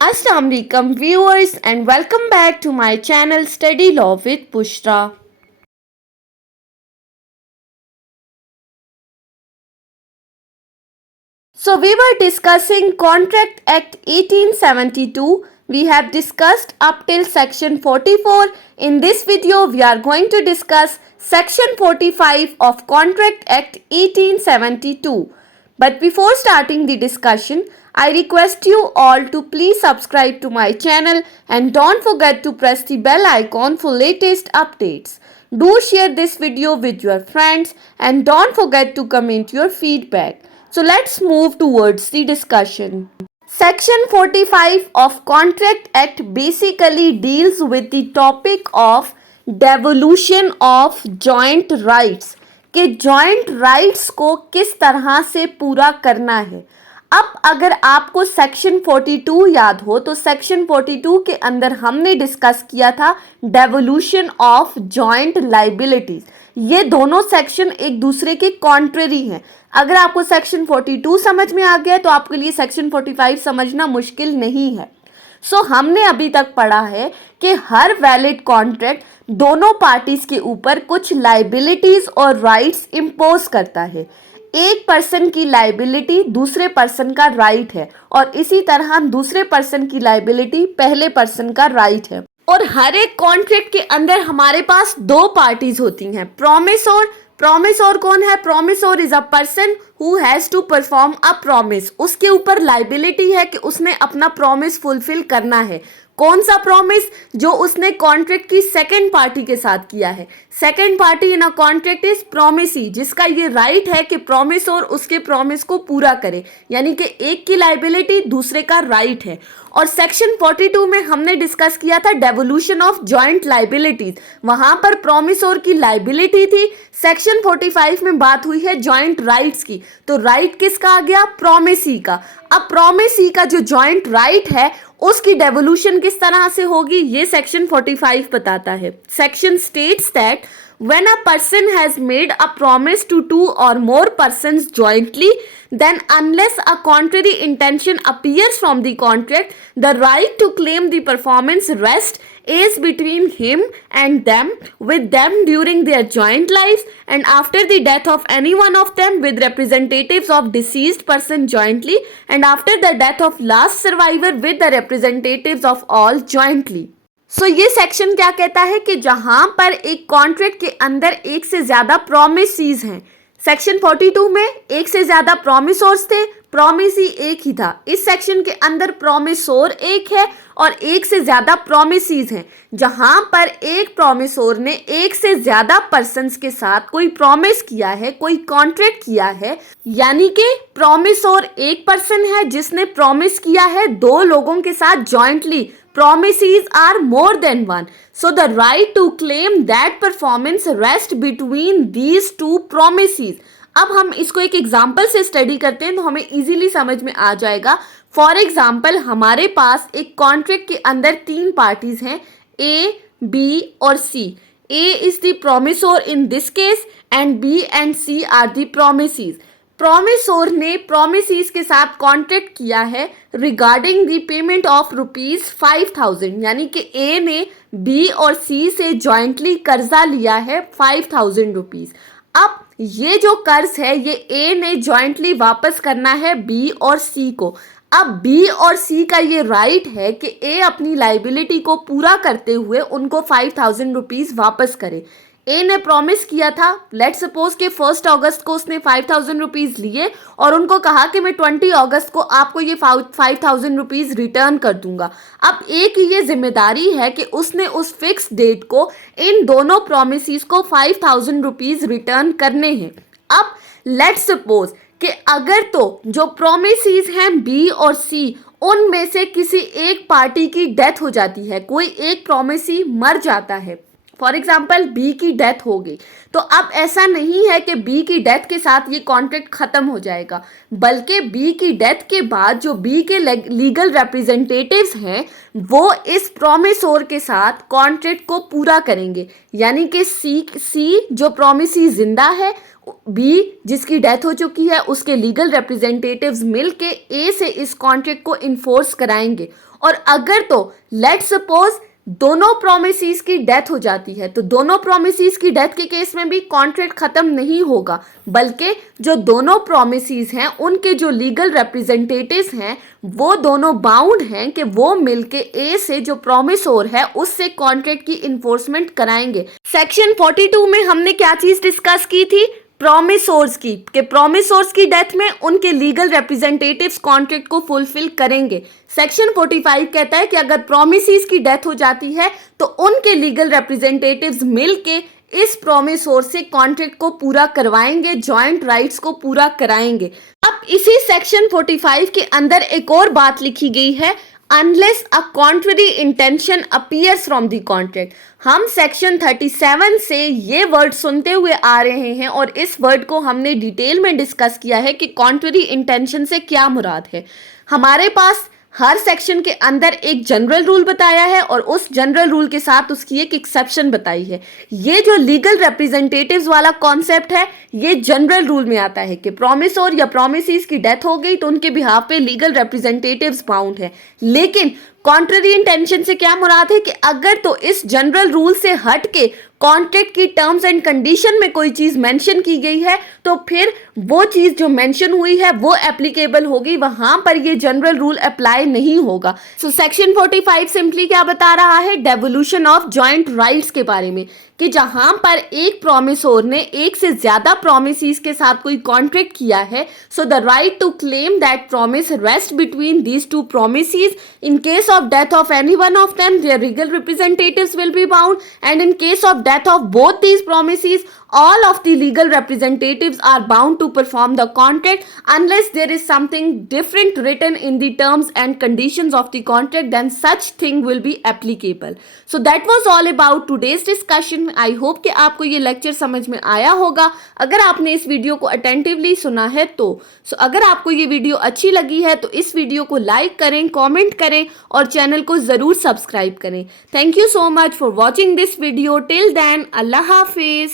Assalamualaikum viewers and welcome back to my channel Study Law with Bushra. So we were discussing Contract Act 1872. We have discussed up till section 44. In this video we are going to discuss section 45 of Contract Act 1872. But before starting the discussion, I request you all to please subscribe to my channel and don't forget to press the bell icon for latest updates. Do share this video with your friends and don't forget to comment your feedback. So let's move towards the discussion. Section 45 of Contract Act basically deals with the topic of devolution of joint rights कि joint rights को किस तरह से पूरा करना है. अब अगर आपको सेक्शन 42 याद हो तो सेक्शन 42 के अंदर हमने डिस्कस किया था डेवोल्यूशन ऑफ जॉइंट लाइबिलिटीज. ये दोनों सेक्शन एक दूसरे के कॉन्ट्ररी हैं. अगर आपको सेक्शन 42 समझ में आ गया तो आपके लिए सेक्शन 45 समझना मुश्किल नहीं है. हमने अभी तक पढ़ा है कि हर वैलिड कॉन्ट्रैक्ट दोनों पार्टीज के ऊपर कुछ लाइबिलिटीज और राइट्स इंपोज करता है. एक पर्सन की लाइबिलिटी दूसरे पर्सन का राइट है और इसी तरह दूसरे पर्सन की लाइबिलिटी पहले पर्सन का राइट है. और हर एक कॉन्ट्रैक्ट के अंदर हमारे पास दो पार्टीज होती हैं, प्रोमिसोर कौन है? Promisor is a person who has to perform a promise. उसके ऊपर लाइबिलिटी है कि उसने अपना प्रॉमिस फुलफिल करना है. कौन सा प्रॉमिस? जो उसने कॉन्ट्रैक्ट की सेकंड पार्टी के साथ किया है. Second party in a contract is promisee, जिसका ये राइट है कि प्रोमिसोर उसके प्रॉमिस को पूरा करे, यानी कि एक की लाइबिलिटी दूसरे का राइट है. और सेक्शन 42 में हमने डिस्कस किया था डेवोल्यूशन ऑफ जॉइंट लाइबिलिटीज. वहां पर प्रोमिसोर की लाइबिलिटी थी. सेक्शन 45 में बात हुई है जॉइंट राइट्स की. तो राइट किसका आ गया? प्रोमिसी का. अब प्रोमिसी का जो जॉइंट राइट है उसकी डेवोल्यूशन किस तरह से होगी ये सेक्शन 45 बताता है. Section states that when a person has made a promise to two or more persons jointly, then unless a contrary intention appears from the contract, the right to claim the performance rest is between him and them, with them during their joint lives and after the death of any one of them, with representatives of deceased person jointly, and after the death of last survivor with the representatives of all jointly. ये section क्या कहता है कि जहां पर एक contract के अंदर एक से ज्यादा प्रोमिसीज हैं. सेक्शन 42 में एक से ज्यादा प्रोमिसोर्स थे, प्रोमिसी एक ही था. इस सेक्शन के अंदर प्रोमिसोर एक है और एक से ज्यादा प्रोमिसीज हैं. जहां पर एक प्रोमिसोर ने एक से ज्यादा पर्सन्स के साथ कोई प्रॉमिस किया है, कोई कॉन्ट्रैक्ट किया है, यानी कि प्रोमिसोर एक पर्सन है जिसने प्रॉमिस किया है दो लोगों के साथ jointly. Promises are more than one. So the right to claim that performance rests between these two promises. अब हम इसको एक एग्जाम्पल से स्टडी करते हैं तो हमें इजीली समझ में आ जाएगा. फॉर एग्जाम्पल हमारे पास एक कॉन्ट्रैक्ट के अंदर तीन पार्टीज हैं, ए, बी और C. A is the promisor in this case and B and C are the promisees. Promisor ने प्रोमिसीज के साथ कॉन्ट्रैक्ट किया है रिगार्डिंग द पेमेंट ऑफ ₹5000, यानी कि ए ने बी और सी से जॉइंटली कर्जा लिया है ₹5000. अब ये जो कर्ज है ये ए ने जॉइंटली वापस करना है बी और सी को. अब बी और सी का ये राइट है कि ए अपनी लाइबिलिटी को पूरा करते हुए उनको ₹5000 वापस करे. ए ने प्रॉमिस किया था, लेट्स सपोज कि 1 अगस्त को उसने ₹5000 लिए और उनको कहा कि मैं 20 अगस्त को आपको ये ₹5000 रिटर्न कर दूंगा. अब ए की ये जिम्मेदारी है कि उसने उस फिक्स डेट को इन दोनों प्रॉमिसेस को ₹5000 रिटर्न करने हैं. अब लेट्स सपोज कि अगर तो जो प्रॉमिसेस हैं बी और सी उनमें से किसी एक पार्टी की डेथ हो जाती है, कोई एक प्रॉमिसी मर जाता है, फॉर एग्जाम्पल बी की डेथ हो गई, तो अब ऐसा नहीं है कि बी की डेथ के साथ ये कॉन्ट्रैक्ट खत्म हो जाएगा, बल्कि बी की डेथ के बाद जो बी के लीगल रिप्रेजेंटेटिव्स हैं वो इस प्रोमिसोर के साथ कॉन्ट्रैक्ट को पूरा करेंगे. यानी कि सी जो प्रोमिसी जिंदा है, बी जिसकी डेथ हो चुकी है, उसके लीगल रिप्रेजेंटेटिव्स मिलके ए से इस कॉन्ट्रैक्ट को इन्फोर्स कराएंगे और अगर तो लेट्स सपोज दोनों प्रोमिसेस की डेथ हो जाती है, तो दोनों प्रोमिसेस की डेथ के केस में भी कॉन्ट्रैक्ट खत्म नहीं होगा, बल्कि जो दोनों प्रोमिसेस हैं उनके जो लीगल रिप्रेजेंटेटिव्स हैं वो दोनों बाउंड हैं कि वो मिलके ए से जो प्रोमिसोर है उससे कॉन्ट्रैक्ट की इन्फोर्समेंट कराएंगे। सेक्शन 42 में हमने क्या चीज डिस्कस की थी? प्रोमिसोर्स की, कि प्रोमिसोर्स की डेथ में उनके लीगल रिप्रेजेंटेटिव्स कॉन्ट्रैक्ट को फुलफिल करेंगे। सेक्शन 45 कहता है कि अगर प्रोमिसेस की डेथ हो जाती है तो उनके लीगल रिप्रेजेंटेटिव्स मिलके इस प्रोमिसोर से कॉन्ट्रैक्ट को पूरा करवाएंगे, जॉइंट राइट्स को पूरा कराएंगे। अब इसी सेक्शन 45 के अंदर एक और बात लिखी गई है, unless a contrary intention appears from the contract। हम सेक्शन 37 से ये वर्ड सुनते हुए आ रहे हैं और इस वर्ड को हमने डिटेल में डिस्कस किया है कि कॉन्ट्ररी इंटेंशन से क्या मुराद है। हमारे पास हर सेक्शन के अंदर एक जनरल रूल बताया है और उस जनरल रूल के साथ उसकी एक एक्सेप्शन बताई है। ये जो लीगल रिप्रेजेंटेटिव्स वाला कॉन्सेप्ट है ये जनरल रूल में आता है कि प्रोमिसोर या प्रोमिसेस की डेथ हो गई तो उनके बिहाफ पे लीगल रिप्रेजेंटेटिव्स बाउंड है। लेकिन कॉन्ट्ररी इंटेंशन से क्या मुराद है कि अगर तो इस जनरल रूल से हट के कॉन्ट्रैक्ट की टर्म्स एंड कंडीशन में कोई चीज मेंशन की गई है तो फिर वो चीज जो मेंशन हुई है वो एप्लीकेबल होगी, वहां पर ये जनरल रूल अप्लाई नहीं होगा। सो सेक्शन 45 सिंपली क्या बता रहा है? डेवोल्यूशन ऑफ जॉइंट राइट्स के बारे में, कि जहां पर एक प्रोमिसोर ने एक से ज्यादा प्रोमिसेस के साथ कोई कॉन्ट्रैक्ट किया है, so the right to claim that promise rest between these two promises. In case of death of any one of them their legal representatives will be bound, and in case of death of both these promises all of the legal representatives are bound to perform the contract unless there is something different written in the terms and conditions of the contract, then such thing will be applicable। So that was all about today's discussion। I hope कि आपको ये lecture समझ में आया होगा। अगर आपने इस वीडियो को अटेंटिवली सुना है तो अगर आपको ये वीडियो अच्छी लगी है तो इस वीडियो को लाइक करें, कमेंट करें और चैनल को ज़रूर सब्सक्राइब करें। Thank you so much for watching this video. Till then अल्लाह हाफिज़।